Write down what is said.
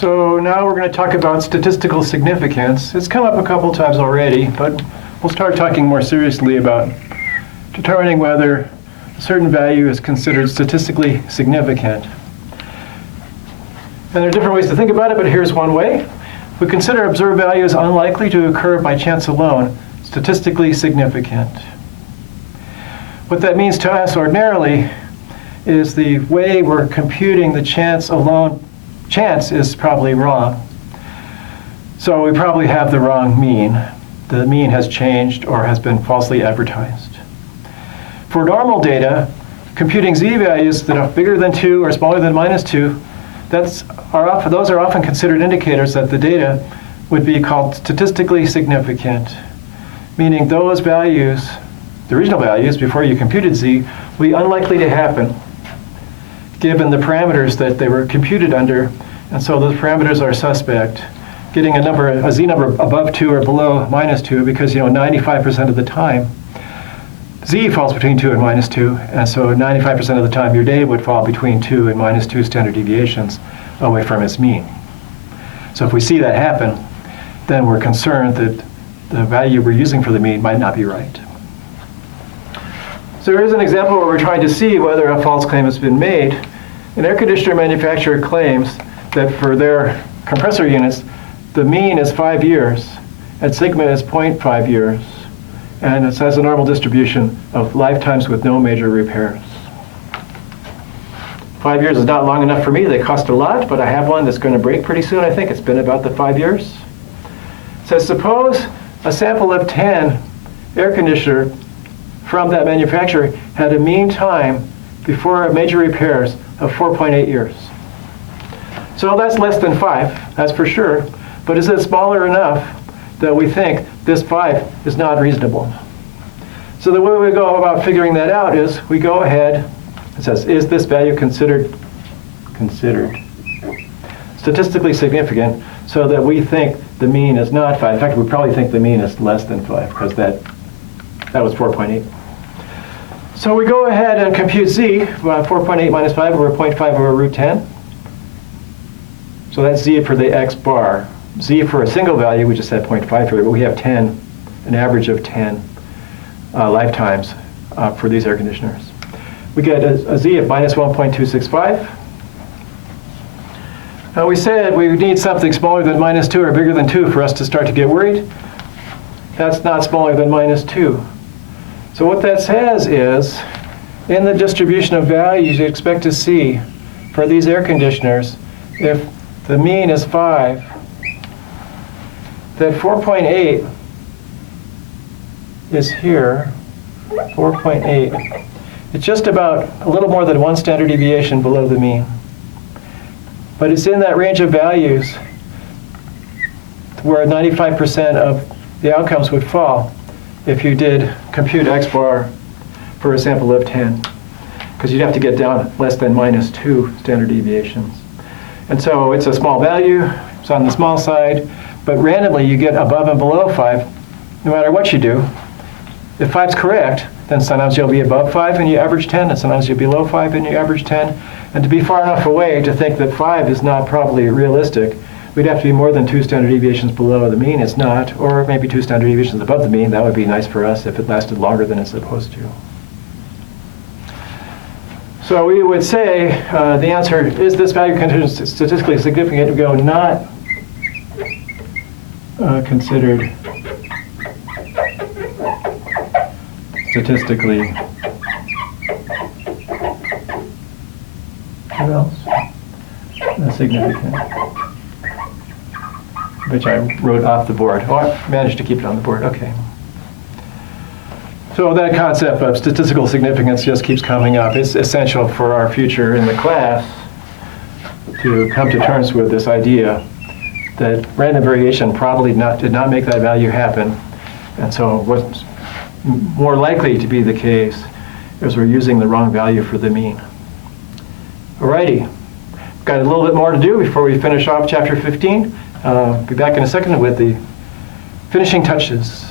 So now we're going to talk about statistical significance. It's come up a couple times already, but we'll start talking more seriously about determining whether a certain value is considered statistically significant. And there are different ways to think about it, but here's one way. We consider observed values unlikely to occur by chance alone, statistically significant. What that means to us ordinarily is the way we're computing the chance alone. Chance is probably wrong. So we probably have the wrong mean. The mean has changed or has been falsely advertised. For normal data, computing z-values that are bigger than 2 or smaller than minus 2, those are often considered indicators that the data would be called statistically significant, meaning those values, the original values before you computed z, will be unlikely to happen given the parameters that they were computed under, and so those parameters are suspect. Getting a z number above 2 or below minus 2, because 95% of the time z falls between 2 and minus 2, and so 95% of the time your data would fall between 2 and minus 2 standard deviations away from its mean. So if we see that happen, then we're concerned that the value we're using for the mean might not be right. So here's an example where we're trying to see whether a false claim has been made. An air conditioner manufacturer claims that for their compressor units, the mean is 5 years, and sigma is 0.5 years. And it has a normal distribution of lifetimes with no major repairs. 5 years is not long enough for me. They cost a lot, but I have one that's going to break pretty soon. I think it's been about the 5 years. So suppose a sample of 10 air conditioner from that manufacturer had a mean time before major repairs of 4.8 years. So that's less than 5, that's for sure. But is it smaller enough that we think this 5 is not reasonable? So the way we go about figuring that out is we go ahead, it says, is this value considered statistically significant, so that we think the mean is not 5. In fact, we probably think the mean is less than 5, because that was 4.8. So we go ahead and compute z, 4.8 minus 5 over 0.5 over root 10. So that's z for the x bar. Z for a single value, we just had 0.5 for it, but we have 10, an average of 10 lifetimes for these air conditioners. We get a z of minus 1.265. Now we said we need something smaller than minus 2 or bigger than 2 for us to start to get worried. That's not smaller than minus 2. So what that says is, in the distribution of values you expect to see for these air conditioners, if the mean is 5, that 4.8 is here, 4.8. It's just about a little more than 1 standard deviation below the mean. But it's in that range of values where 95% of the outcomes would fall if you did compute x bar for a sample of 10, because you'd have to get down less than minus 2 standard deviations. And so it's a small value, it's on the small side, but randomly you get above and below 5 no matter what you do. If 5's correct, then sometimes you'll be above 5 and you average 10, and sometimes you'll be below 5 and you average 10. And to be far enough away to think that 5 is not probably realistic, we'd have to be more than 2 standard deviations below the mean. It's not, or maybe 2 standard deviations above the mean. That would be nice for us if it lasted longer than it's supposed to. So we would say the answer is this value considered statistically significant. We go not considered statistically. What else? Significant. Which I wrote off the board. Oh, I managed to keep it on the board. Okay. So that concept of statistical significance just keeps coming up. It's essential for our future in the class to come to terms with this idea that random variation probably did not make that value happen. And so what's more likely to be the case is we're using the wrong value for the mean. Alrighty, got a little bit more to do before we finish off chapter 15. Be back in a second with the finishing touches.